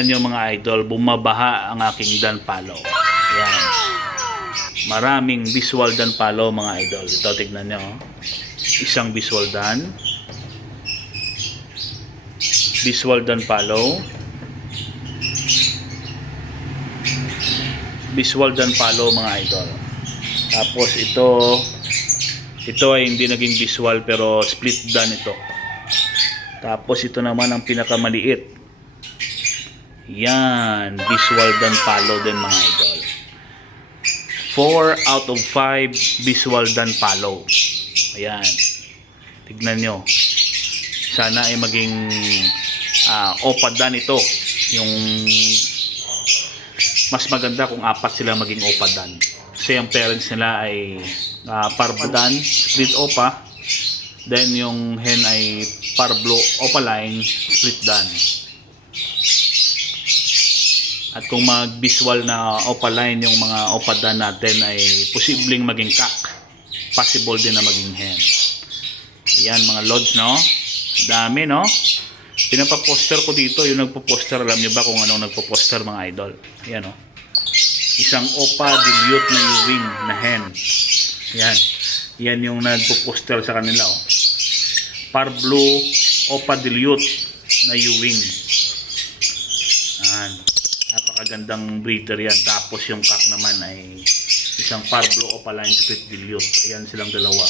tignan nyo mga idol, bumabaha ang aking dan palo. Ayan. Maraming visual dan palo mga idol. Ito tignan nyo. oh. Isang visual dan. Visual dan palo. Visual dan palo mga idol. Tapos ito ito ay hindi naging visual pero split dan ito. Tapos ito naman ang pinakamaliit. Yan, visual dan palo din mga idol. 4 out of 5 visual dan palo. Ayan. Tignan nyo. Sana ay maging ah, opad dan ito. Yung mas maganda kung apat sila maging opadan. Kasi ang parents nila ay uh, parbadan, split opa. Then yung hen ay parblo opaline, split dan. At kung mag-visual na opaline yung mga opadan natin ay posibleng maging kak. Possible din na maging hen. Ayan mga lods no. Dami no. Pinapaposter ko dito, yung nagpo-poster, alam niyo ba kung anong nagpo-poster mga idol? Ayan o. Isang opa dilute na wing na hen. Ayan. Yan yung nagpo-poster sa kanila o. Par blue opa dilute na wing. Ayan. Napakagandang breeder yan. Tapos yung cock naman ay isang par blue opa line split dilute. Ayan silang dalawa.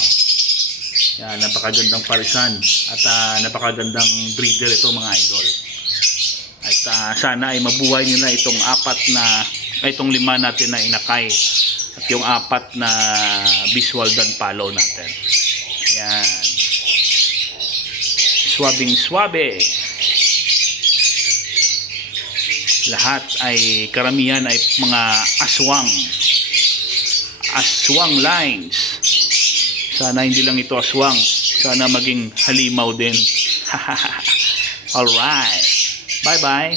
Yan, napakagandang parisan at ah, napakagandang breeder ito mga idol. At ah, sana ay mabuhay nila itong apat na itong lima natin na inakay at yung apat na visual dan palo natin. Yan. Swabing swabe. Lahat ay karamihan ay mga aswang. Aswang lines. Sana hindi lang ito aswang. Sana maging halimaw din. Alright. Bye-bye.